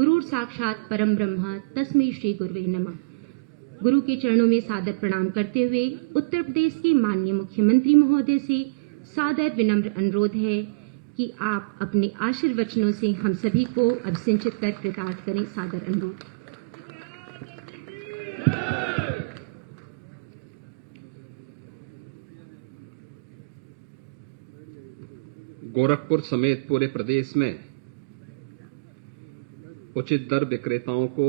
गुरुर साक्षात परम ब्रह्म तस्मै श्री गुरुवे नमः। गुरु के चरणों में सादर प्रणाम करते हुए उत्तर प्रदेश के माननीय मुख्यमंत्री महोदय से सादर विनम्र अनुरोध है कि आप अपने आशीर्वचनों से हम सभी को अभिसिंचित कर कृतार्थ करें। सादर अनुरोध। गोरखपुर समेत पूरे प्रदेश में उचित दर विक्रेताओं को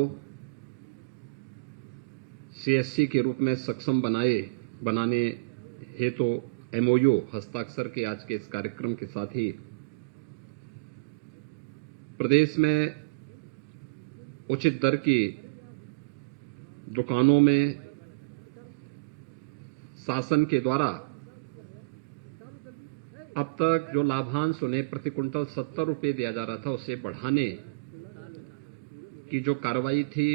सीएससी के रूप में सक्षम बनाने हेतु एमओयू हस्ताक्षर के आज के इस कार्यक्रम के साथ ही प्रदेश में उचित दर की दुकानों में शासन के द्वारा अब तक जो लाभांश उन्हें प्रति क्विंटल 70 रुपये दिया जा रहा था उसे बढ़ाने की जो कार्रवाई थी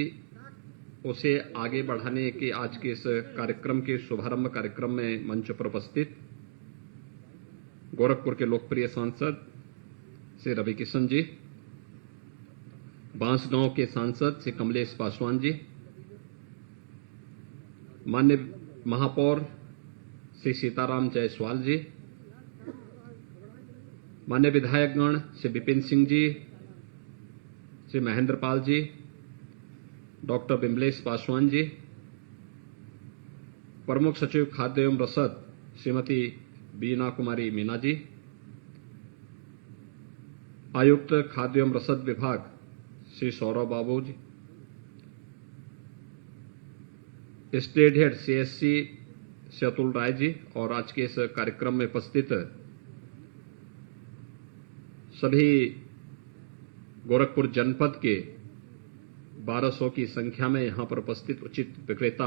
उसे आगे बढ़ाने के आज के इस कार्यक्रम के शुभारंभ कार्यक्रम में मंच पर उपस्थित गोरखपुर के लोकप्रिय सांसद श्री रवि किशन जी, बांसगांव के सांसद श्री कमलेश पासवान जी, माननीय महापौर श्री सीताराम जायसवाल जी, माननीय विधायकगण श्री विपिन सिंह जी, श्री महेंद्र पाल जी, डॉक्टर बिमलेश पासवान जी, प्रमुख सचिव खाद्य एवं रसद श्रीमती बीना कुमारी मीना जी, आयुक्त खाद्य एवं रसद विभाग Shri Saurabh Babu ji, state head CSC Shri Atul Rai ji और आज के इस कार्यक्रम में उपस्थित सभी गोरखपुर जनपद के 1200 की संख्या में यहां पर उपस्थित उचित विक्रेता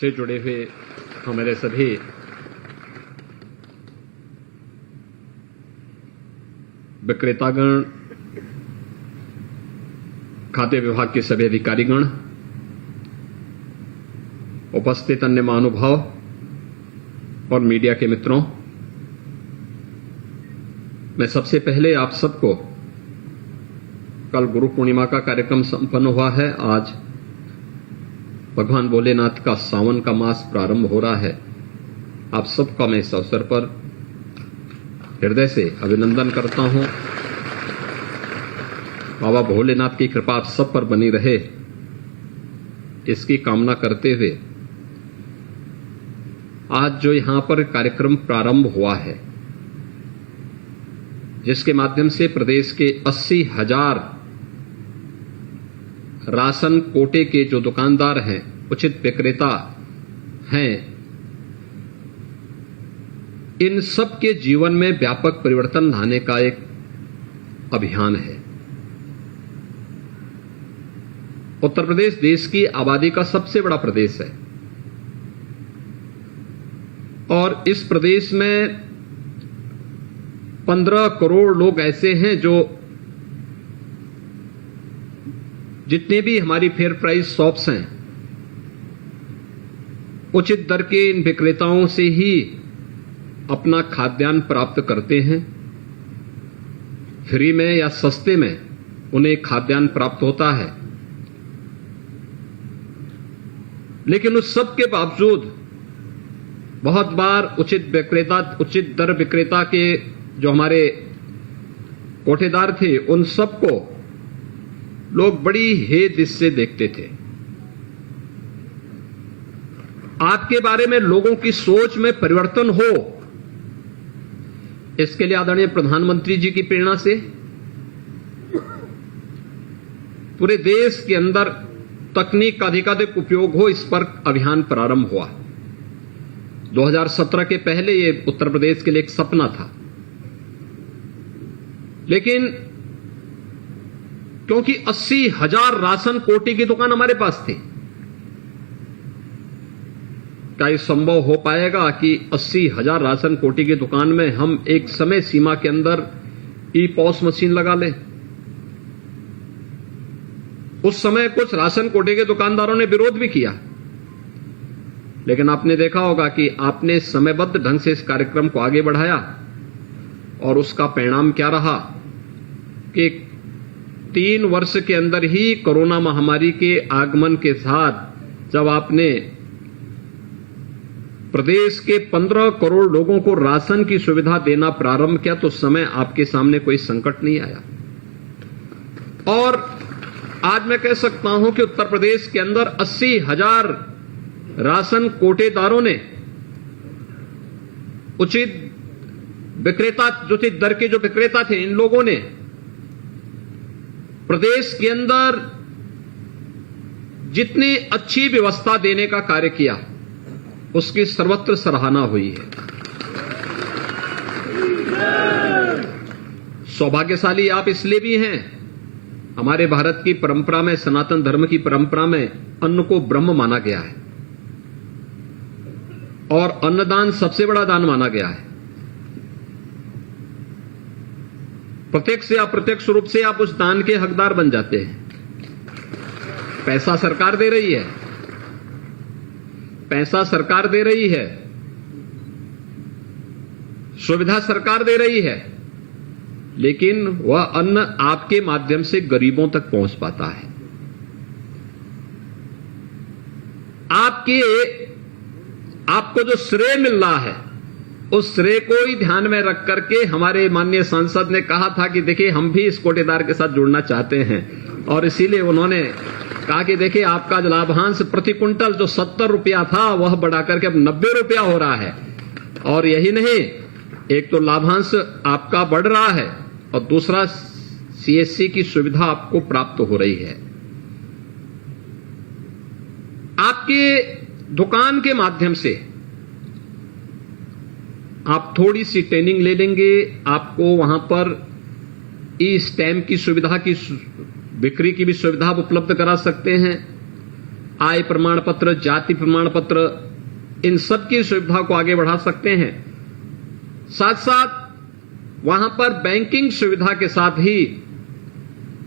से जुड़े हुए हमारे सभी विक्रेतागण, खाद्य विभाग के सभी अधिकारीगण, उपस्थित अन्य महानुभाव और मीडिया के मित्रों, मैं सबसे पहले आप सबको कल गुरु पूर्णिमा का कार्यक्रम संपन्न हुआ है। आज भगवान भोलेनाथ का सावन का मास प्रारंभ हो रहा है। आप सबका मैं इस अवसर पर हृदय से अभिनंदन करता हूं। बाबा भोलेनाथ की कृपा आप सब पर बनी रहे, इसकी कामना करते हुए आज जो यहां पर कार्यक्रम प्रारंभ हुआ है, जिसके माध्यम से प्रदेश के 80,000 राशन कोटे के जो दुकानदार हैं, उचित विक्रेता हैं, इन सब के जीवन में व्यापक परिवर्तन लाने का एक अभियान है। उत्तर प्रदेश देश की आबादी का सबसे बड़ा प्रदेश है और इस प्रदेश में 15 करोड़ लोग ऐसे हैं जो जितने भी हमारी फेयर प्राइस शॉप्स हैं, उचित दर के इन विक्रेताओं से ही अपना खाद्यान्न प्राप्त करते हैं। फ्री में या सस्ते में उन्हें खाद्यान्न प्राप्त होता है, लेकिन उस सब के बावजूद बहुत बार उचित दर विक्रेता के जो हमारे कोठेदार थे, उन सबको लोग बड़ी हेद से देखते थे। आपके बारे में लोगों की सोच में परिवर्तन हो, इसके लिए आदरणीय प्रधानमंत्री जी की प्रेरणा से पूरे देश के अंदर तकनीक का अधिकाधिक उपयोग हो, इस पर अभियान प्रारंभ हुआ। 2017 के पहले ये उत्तर प्रदेश के लिए एक सपना था, लेकिन क्योंकि 80,000 राशन कोटे की दुकान हमारे पास थी, क्या यह संभव हो पाएगा कि 80,000 राशन कोटे की दुकान में हम एक समय सीमा के अंदर ई-पॉस मशीन लगा लें? उस समय कुछ राशन कोटे के दुकानदारों ने विरोध भी किया, लेकिन आपने देखा होगा कि आपने समयबद्ध ढंग से इस कार्यक्रम को आगे बढ़ाया और उसका परिणाम क्या रहा कि 3 वर्ष के अंदर ही कोरोना महामारी के आगमन के साथ जब आपने प्रदेश के 15 करोड़ लोगों को राशन की सुविधा देना प्रारंभ किया तो उस समय आपके सामने कोई संकट नहीं आया। और आज मैं कह सकता हूं कि उत्तर प्रदेश के अंदर 80,000 राशन कोटेदारों ने उचित विक्रेता, जो उचित दर के जो विक्रेता थे, इन लोगों ने प्रदेश के अंदर जितनी अच्छी व्यवस्था देने का कार्य किया उसकी सर्वत्र सराहना हुई है। सौभाग्यशाली आप इसलिए भी हैं, हमारे भारत की परंपरा में, सनातन धर्म की परंपरा में अन्न को ब्रह्म माना गया है और अन्नदान सबसे बड़ा दान माना गया है। प्रत्यक्ष या अप्रत्यक्ष रूप से आप उस दान के हकदार बन जाते हैं। पैसा सरकार दे रही है, पैसा सरकार दे रही है, सुविधा सरकार दे रही है, लेकिन वह अन्न आपके माध्यम से गरीबों तक पहुंच पाता है। आपको जो श्रेय मिल रहा है उस श्रेय को ही ध्यान में रख करके हमारे माननीय सांसद ने कहा था कि देखिए हम भी इस कोटेदार के साथ जुड़ना चाहते हैं, और इसीलिए उन्होंने कहा कि देखिए आपका जो लाभांश प्रति क्विंटल जो 70 रुपया था वह बढ़ाकर के अब 90 रुपया हो रहा है। और यही नहीं, एक तो लाभांश आपका बढ़ रहा है और दूसरा सीएससी की सुविधा आपको प्राप्त हो रही है। आपके दुकान के माध्यम से आप थोड़ी सी ट्रेनिंग ले लेंगे, आपको वहां पर ई स्टैम्प की सुविधा की बिक्री की भी सुविधा उपलब्ध करा सकते हैं। आय प्रमाण पत्र, जाति प्रमाण पत्र, इन सब की सुविधा को आगे बढ़ा सकते हैं। साथ साथ वहां पर बैंकिंग सुविधा के साथ ही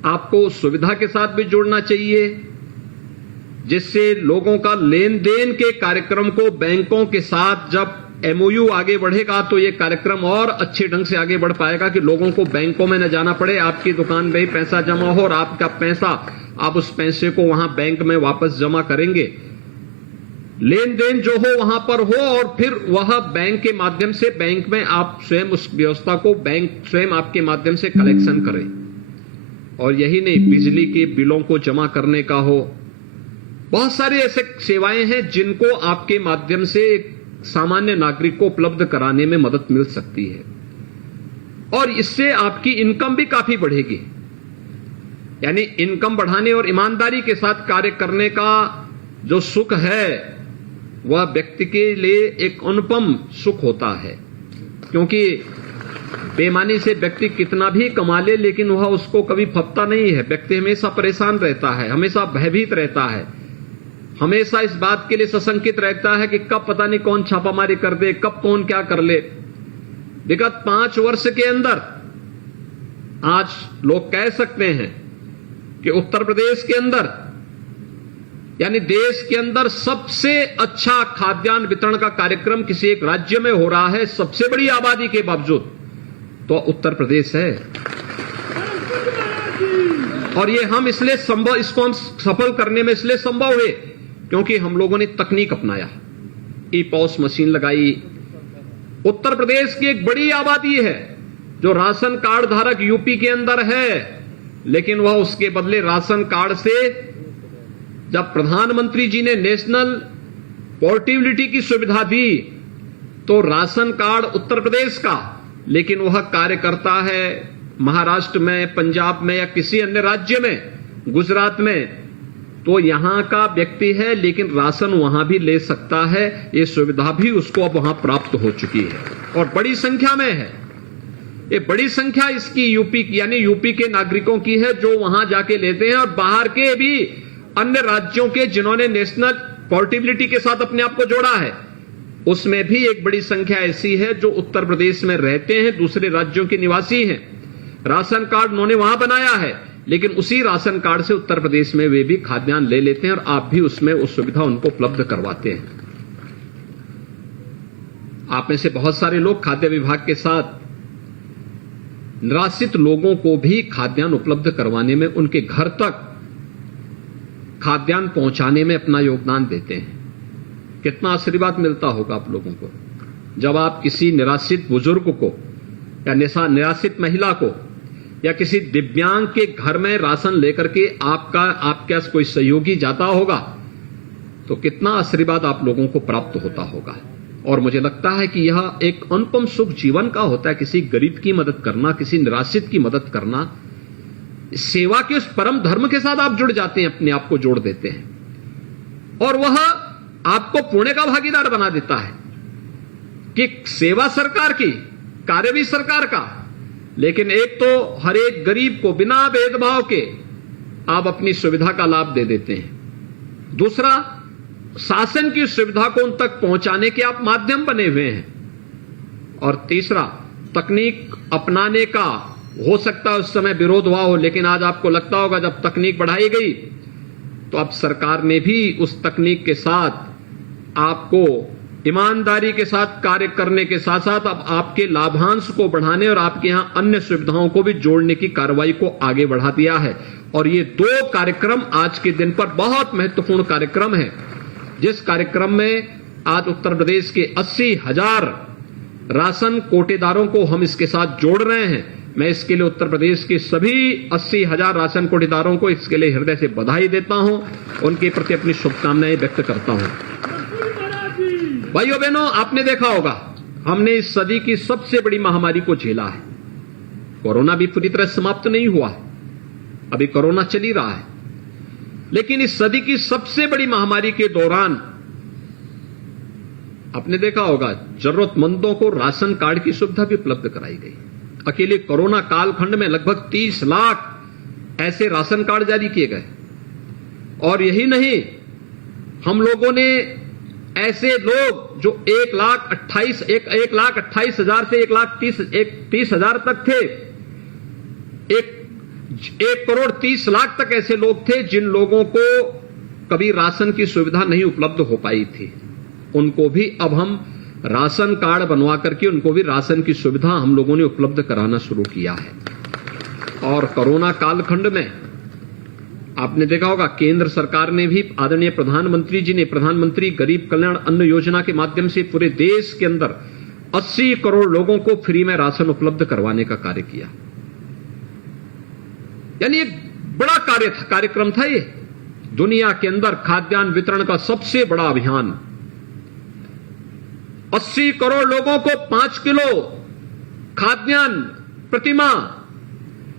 आपको सुविधा के साथ भी जोड़ना चाहिए, जिससे लोगों का लेन देन के कार्यक्रम को बैंकों के साथ जब एमओयू आगे बढ़ेगा तो ये कार्यक्रम और अच्छे ढंग से आगे बढ़ पाएगा कि लोगों को बैंकों में न जाना पड़े, आपकी दुकान में ही पैसा जमा हो और आपका पैसा, आप उस पैसे को वहां बैंक में वापस जमा करेंगे, लेन देन जो हो वहां पर हो, और फिर वह बैंक के माध्यम से बैंक में आप स्वयं उस व्यवस्था को बैंक स्वयं आपके माध्यम से कलेक्शन करें। और यही नहीं, बिजली के बिलों को जमा करने का हो, बहुत सारी ऐसे सेवाएं हैं जिनको आपके माध्यम से सामान्य नागरिक को उपलब्ध कराने में मदद मिल सकती है, और इससे आपकी इनकम भी काफी बढ़ेगी। यानी इनकम बढ़ाने और ईमानदारी के साथ कार्य करने का जो सुख है वह व्यक्ति के लिए एक अनुपम सुख होता है, क्योंकि बेईमानी से व्यक्ति कितना भी कमा ले लेकिन वह उसको कभी फपता नहीं है। व्यक्ति हमेशा परेशान रहता है, हमेशा भयभीत रहता है, हमेशा इस बात के लिए सशंकित रहता है कि कब पता नहीं कौन छापामारी कर दे, कब कौन क्या कर ले। विगत 5 वर्ष के अंदर आज लोग कह सकते हैं कि उत्तर प्रदेश के अंदर, यानी देश के अंदर सबसे अच्छा खाद्यान्न वितरण का कार्यक्रम किसी एक राज्य में हो रहा है, सबसे बड़ी आबादी के बावजूद, तो उत्तर प्रदेश है। और ये हम इसलिए संभव, इसको हम सफल करने में इसलिए संभव हुए क्योंकि हम लोगों ने तकनीक अपनाया, ई पॉस मशीन लगाई। उत्तर प्रदेश की एक बड़ी आबादी है जो राशन कार्ड धारक यूपी के अंदर है, लेकिन वह उसके बदले राशन कार्ड से, जब प्रधानमंत्री जी ने नेशनल पोर्टेबिलिटी की सुविधा दी तो राशन कार्ड उत्तर प्रदेश का, लेकिन वह कार्य करता है महाराष्ट्र में, पंजाब में या किसी अन्य राज्य में, गुजरात में, तो यहां का व्यक्ति है लेकिन राशन वहां भी ले सकता है। ये सुविधा भी उसको अब वहां प्राप्त हो चुकी है और बड़ी संख्या में है। ये बड़ी संख्या इसकी यूपी, यानी यूपी के नागरिकों की है जो वहां जाके लेते हैं, और बाहर के भी अन्य राज्यों के जिन्होंने नेशनल पोर्टेबिलिटी के साथ अपने आप को जोड़ा है, उसमें भी एक बड़ी संख्या ऐसी है जो उत्तर प्रदेश में रहते हैं, दूसरे राज्यों के निवासी हैं। राशन कार्ड उन्होंने वहां बनाया है, लेकिन उसी राशन कार्ड से उत्तर प्रदेश में वे भी खाद्यान्न ले लेते हैं और आप भी उसमें उस सुविधा उनको उपलब्ध करवाते हैं। आप में से बहुत सारे लोग खाद्य विभाग के साथ निराश्रित लोगों को भी खाद्यान्न उपलब्ध करवाने में, उनके घर तक खाद्यान्न पहुंचाने में अपना योगदान देते हैं। कितना आशीर्वाद मिलता होगा आप लोगों को जब आप किसी निराश्रित बुजुर्ग को या निराश्रित महिला को या किसी दिव्यांग के घर में राशन लेकर के आपके कोई सहयोगी जाता होगा तो कितना आशीर्वाद आप लोगों को प्राप्त होता होगा। और मुझे लगता है कि यह एक अनुपम सुख जीवन का होता है, किसी गरीब की मदद करना, किसी निराश्रित की मदद करना। सेवा के उस परम धर्म के साथ आप जुड़ जाते हैं, अपने आप को जोड़ देते हैं और वह आपको पुण्य का भागीदार बना देता है कि सेवा सरकार की, कार्य भी सरकार का, लेकिन एक तो हर एक गरीब को बिना भेदभाव के आप अपनी सुविधा का लाभ दे देते हैं। दूसरा, शासन की सुविधा को उन तक पहुंचाने के आप माध्यम बने हुए हैं। और तीसरा, तकनीक अपनाने का हो सकता है उस समय विरोध हुआ हो, लेकिन आज आपको लगता होगा जब तकनीक बढ़ाई गई तो अब सरकार ने भी उस तकनीक के साथ आपको ईमानदारी के साथ कार्य करने के साथ साथ अब आपके लाभांश को बढ़ाने और आपके यहां अन्य सुविधाओं को भी जोड़ने की कार्रवाई को आगे बढ़ा दिया है। और ये 2 कार्यक्रम आज के दिन पर बहुत महत्वपूर्ण कार्यक्रम है, जिस कार्यक्रम में आज उत्तर प्रदेश के 80,000 राशन कोटेदारों को हम इसके साथ जोड़ रहे हैं। मैं इसके लिए उत्तर प्रदेश के सभी 80,000 राशन कोटेदारों को इसके लिए हृदय से बधाई देता हूं, उनके प्रति अपनी शुभकामनाएं व्यक्त करता हूं। भाइयों बहनों, आपने देखा होगा हमने इस सदी की सबसे बड़ी महामारी को झेला है। कोरोना भी पूरी तरह समाप्त नहीं हुआ है, अभी कोरोना चल ही रहा है, लेकिन इस सदी की सबसे बड़ी महामारी के दौरान आपने देखा होगा जरूरतमंदों को राशन कार्ड की सुविधा भी उपलब्ध कराई गई। अकेले कोरोना कालखंड में लगभग 30 लाख ऐसे राशन कार्ड जारी किए गए। और यही नहीं, हम लोगों ने ऐसे लोग जो 1,28,000 से 1,30,000 तक थे, 1,30,00,000 तक ऐसे लोग थे जिन लोगों को कभी राशन की सुविधा नहीं उपलब्ध हो पाई थी। उनको भी अब हम राशन कार्ड बनवा करके उनको भी राशन की सुविधा हम लोगों ने उपलब्ध कराना शुरू किया है। और कोरोना कालखंड में आपने देखा होगा केंद्र सरकार ने भी, आदरणीय प्रधानमंत्री जी ने प्रधानमंत्री गरीब कल्याण अन्न योजना के माध्यम से पूरे देश के अंदर 80 करोड़ लोगों को फ्री में राशन उपलब्ध करवाने का कार्य किया। यानी एक बड़ा कार्यक्रम था ये, दुनिया के अंदर खाद्यान्न वितरण का सबसे बड़ा अभियान। 80 करोड़ लोगों को 5 किलो खाद्यान्न प्रतिमाह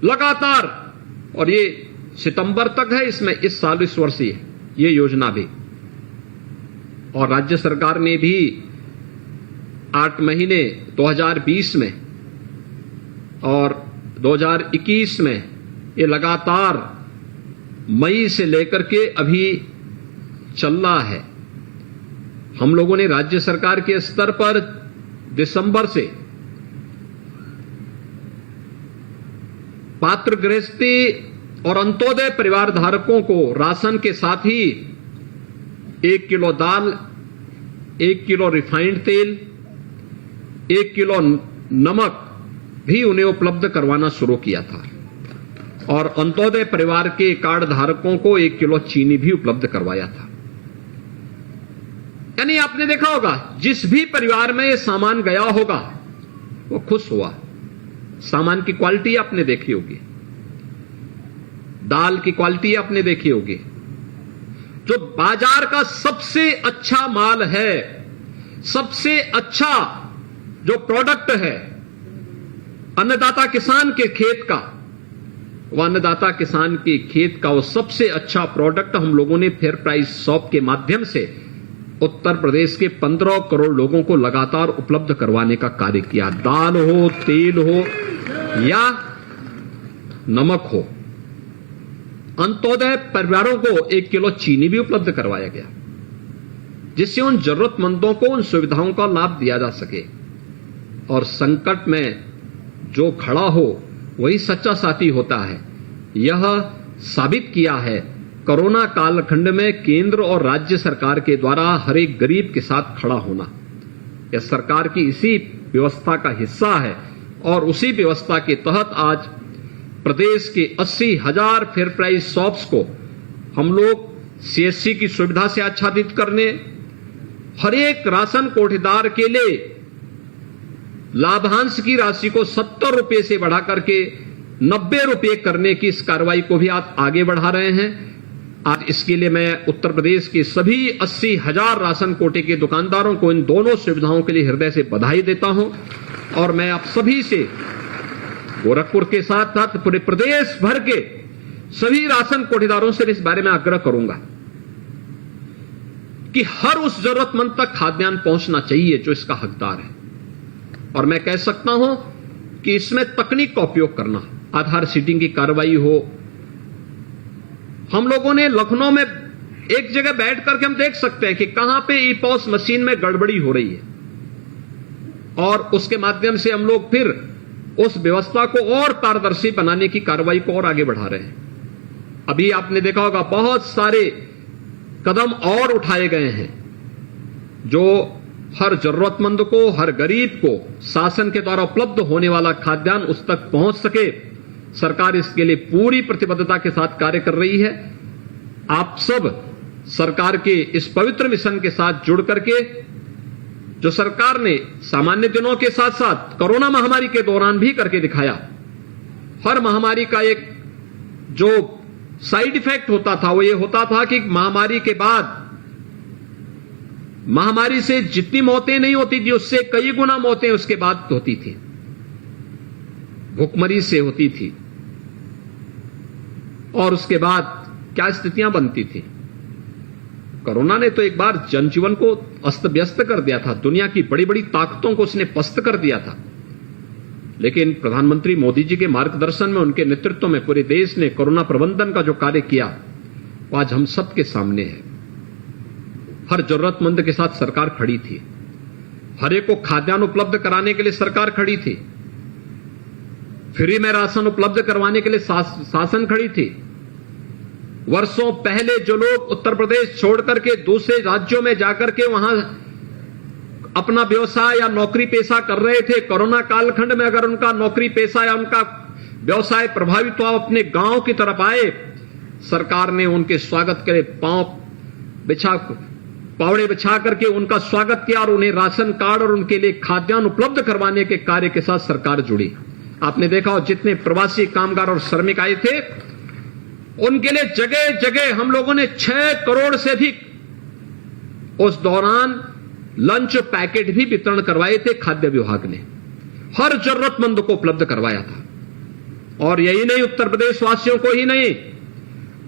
लगातार, और ये सितंबर तक है, इसमें इस साल इस वर्ष ये योजना भी। और राज्य सरकार ने भी 8 महीने 2020 में और 2021 में ये लगातार मई से लेकर के अभी चल रहा है। हम लोगों ने राज्य सरकार के स्तर पर दिसंबर से पात्र गृहस्थी और अंत्योदय परिवार धारकों को राशन के साथ ही 1 किलो दाल, 1 किलो रिफाइंड तेल, 1 किलो नमक भी उन्हें उपलब्ध करवाना शुरू किया था। और अंत्योदय परिवार के कार्ड धारकों को 1 किलो चीनी भी उपलब्ध करवाया था। यानी आपने देखा होगा जिस भी परिवार में ये सामान गया होगा वो खुश हुआ। सामान की क्वालिटी आपने देखी होगी, दाल की क्वालिटी आपने देखी होगी। जो बाजार का सबसे अच्छा माल है, सबसे अच्छा जो प्रोडक्ट है अन्नदाता किसान के खेत का, वह अन्नदाता किसान के खेत का वो सबसे अच्छा प्रोडक्ट हम लोगों ने फेयर प्राइस शॉप के माध्यम से उत्तर प्रदेश के 15 करोड़ लोगों को लगातार उपलब्ध करवाने का कार्य किया। दाल हो, तेल हो या नमक हो। अंत्योदय परिवारों को 1 किलो चीनी भी उपलब्ध करवाया गया, जिससे उन जरूरतमंदों को उन सुविधाओं का लाभ दिया जा सके। और संकट में जो खड़ा हो वही सच्चा साथी होता है। यह साबित किया है कोरोना कालखंड में केंद्र और राज्य सरकार के द्वारा हर एक गरीब के साथ खड़ा होना। यह सरकार की इसी व्यवस्था का हिस्सा है और उसी व्यवस्था के तहत आज प्रदेश के 80,000 फेयर प्राइस शॉप्स को हम लोग सीएससी की सुविधा से आच्छादित करने, हर एक राशन कोटेदार के लिए लाभांश की राशि को 70 रुपए से बढ़ा करके 90 रुपए करने की इस कार्रवाई को भी आज आगे बढ़ा रहे हैं। आज इसके लिए मैं उत्तर प्रदेश के सभी 80,000 राशन कोटे के दुकानदारों को इन दोनों सुविधाओं के लिए हृदय से बधाई देता हूं और मैं आप सभी से गोरखपुर के साथ साथ पूरे प्रदेश भर के सभी राशन कोटेदारों से इस बारे में आग्रह करूंगा कि हर उस जरूरतमंद तक खाद्यान्न पहुंचना चाहिए जो इसका हकदार है। और मैं कह सकता हूं कि इसमें तकनीक का उपयोग करना, आधार सीडिंग की कार्रवाई हो। हम लोगों ने लखनऊ में एक जगह बैठ करके हम देख सकते हैं कि कहां पे ई-पॉस मशीन में गड़बड़ी हो रही है और उसके माध्यम से हम लोग फिर उस व्यवस्था को और पारदर्शी बनाने की कार्रवाई को और आगे बढ़ा रहे हैं। अभी आपने देखा होगा बहुत सारे कदम और उठाए गए हैं जो हर जरूरतमंद को, हर गरीब को शासन के द्वारा उपलब्ध होने वाला खाद्यान्न उस तक पहुंच सके। सरकार इसके लिए पूरी प्रतिबद्धता के साथ कार्य कर रही है। आप सब सरकार के इस पवित्र मिशन के साथ जुड़ करके, जो सरकार ने सामान्य दिनों के साथ साथ कोरोना महामारी के दौरान भी करके दिखाया, हर महामारी का एक जो साइड इफेक्ट होता था वो ये होता था कि महामारी के बाद महामारी से जितनी मौतें नहीं होती थी उससे कई गुना मौतें उसके बाद होती थी, भूखमरी से होती थी। और उसके बाद क्या स्थितियां बनती थी। कोरोना ने तो एक बार जनजीवन को अस्त व्यस्त कर दिया था, दुनिया की बड़ी बड़ी ताकतों को उसने पस्त कर दिया था। लेकिन प्रधानमंत्री मोदी जी के मार्गदर्शन में, उनके नेतृत्व में पूरे देश ने कोरोना प्रबंधन का जो कार्य किया वो आज हम सबके सामने है। हर जरूरतमंद के साथ सरकार खड़ी थी, हर एक को खाद्यान्न उपलब्ध कराने के लिए सरकार खड़ी थी, फ्री में राशन उपलब्ध करवाने के लिए शासन खड़ी थी। वर्षों पहले जो लोग उत्तर प्रदेश छोड़ करके दूसरे राज्यों में जाकर के वहां अपना व्यवसाय या नौकरी पेशा कर रहे थे, कोरोना कालखंड में अगर उनका नौकरी पेशा या उनका व्यवसाय प्रभावित हुआ, अपने गांव की तरफ आए, सरकार ने उनके स्वागत के लिए पावड़े बिछा करके उनका स्वागत किया और उन्हें राशन कार्ड और उनके लिए खाद्यान्न उपलब्ध करवाने के कार्य के साथ सरकार जुड़ी। आपने देखा हो जितने प्रवासी कामगार और श्रमिक आए थे उनके लिए जगह जगह हम लोगों ने 6 करोड़ से अधिक उस दौरान लंच पैकेट भी वितरण करवाए थे। खाद्य विभाग ने हर जरूरतमंद को उपलब्ध करवाया था। और यही नहीं, उत्तर प्रदेश वासियों को ही नहीं,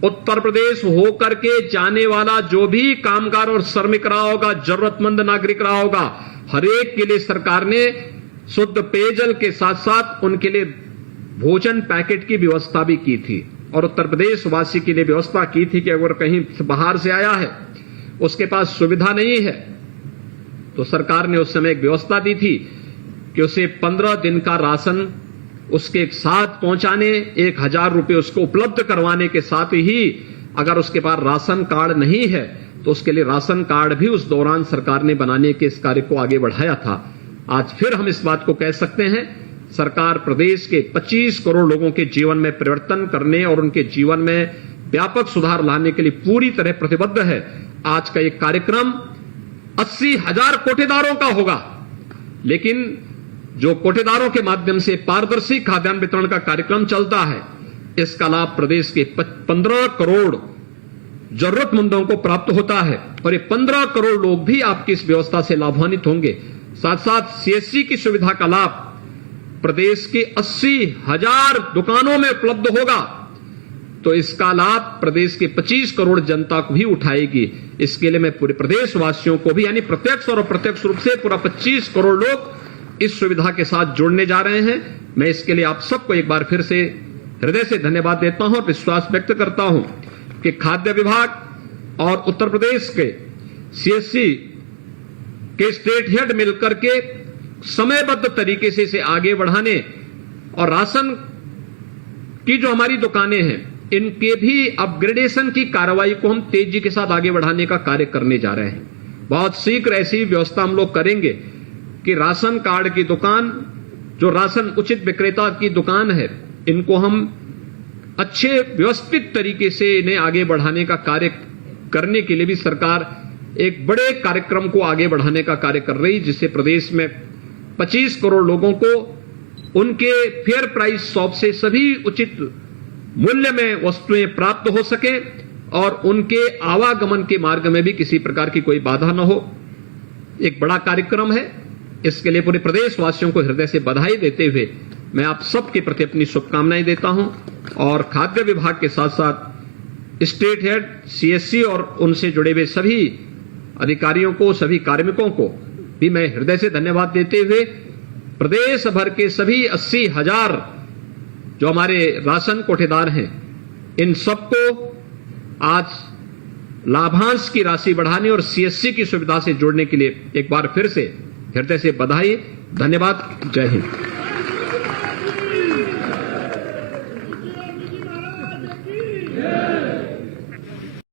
उत्तर प्रदेश होकर के जाने वाला जो भी कामगार और श्रमिक रहा होगा, जरूरतमंद नागरिक रहा होगा, हर एक के लिए सरकार ने शुद्ध पेयजल के साथ साथ उनके लिए भोजन पैकेट की व्यवस्था भी की थी। और उत्तर प्रदेश वासी के लिए व्यवस्था की थी कि अगर कहीं बाहर से आया है, उसके पास सुविधा नहीं है, तो सरकार ने उस समय एक व्यवस्था दी थी कि उसे 15 दिन का राशन उसके साथ पहुंचाने, 1,000 रुपए उसको उपलब्ध करवाने के साथ ही अगर उसके पास राशन कार्ड नहीं है तो उसके लिए राशन कार्ड भी उस दौरान सरकार ने बनाने के इस कार्य को आगे बढ़ाया था। आज फिर हम इस बात को कह सकते हैं, सरकार प्रदेश के 25 करोड़ लोगों के जीवन में परिवर्तन करने और उनके जीवन में व्यापक सुधार लाने के लिए पूरी तरह प्रतिबद्ध है। आज का एक कार्यक्रम 80,000 कोटेदारों का होगा, लेकिन जो कोटेदारों के माध्यम से पारदर्शी खाद्यान्न वितरण का कार्यक्रम चलता है, इसका लाभ प्रदेश के 15 करोड़ जरूरतमंदों को प्राप्त होता है और ये 15 करोड़ लोग भी आपकी इस व्यवस्था से लाभान्वित होंगे। साथ साथ सीएससी की सुविधा का लाभ प्रदेश के 80,000 दुकानों में उपलब्ध होगा, तो इसका लाभ प्रदेश के 25 करोड़ जनता को भी उठाएगी। इसके लिए मैं पूरे प्रदेश वासियों को भी, यानी प्रत्यक्ष और अप्रत्यक्ष रूप से पूरा 25 करोड़ लोग इस सुविधा के साथ जुड़ने जा रहे हैं। मैं इसके लिए आप सबको एक बार फिर से हृदय से धन्यवाद देता हूं और विश्वास व्यक्त करता हूं कि खाद्य विभाग और उत्तर प्रदेश के सीएससी के स्टेट हेड मिलकर के समयबद्ध तरीके से इसे आगे बढ़ाने और राशन की जो हमारी दुकानें हैं इनके भी अपग्रेडेशन की कार्रवाई को हम तेजी के साथ आगे बढ़ाने का कार्य करने जा रहे हैं। बहुत शीघ्र ऐसी व्यवस्था हम लोग करेंगे कि राशन कार्ड की दुकान जो राशन उचित विक्रेता की दुकान है, इनको हम अच्छे व्यवस्थित तरीके से इन्हें आगे बढ़ाने का कार्य करने के लिए भी सरकार एक बड़े कार्यक्रम को आगे बढ़ाने का कार्य कर रही, जिससे प्रदेश में 25 करोड़ लोगों को उनके फेयर प्राइस शॉप से सभी उचित मूल्य में वस्तुएं प्राप्त हो सके और उनके आवागमन के मार्ग में भी किसी प्रकार की कोई बाधा न हो। एक बड़ा कार्यक्रम है, इसके लिए पूरे प्रदेशवासियों को हृदय से बधाई देते हुए मैं आप सबके प्रति अपनी शुभकामनाएं देता हूं और खाद्य विभाग के साथ साथ स्टेट हेड, सीएससी और उनसे जुड़े हुए सभी अधिकारियों को, सभी कार्मिकों को भी मैं हृदय से धन्यवाद देते हुए प्रदेश भर के सभी 80,000 जो हमारे राशन कोटेदार हैं, इन सबको आज लाभांश की राशि बढ़ाने और सीएससी की सुविधा से जोड़ने के लिए एक बार फिर से हृदय से बधाई, धन्यवाद। जय हिंद।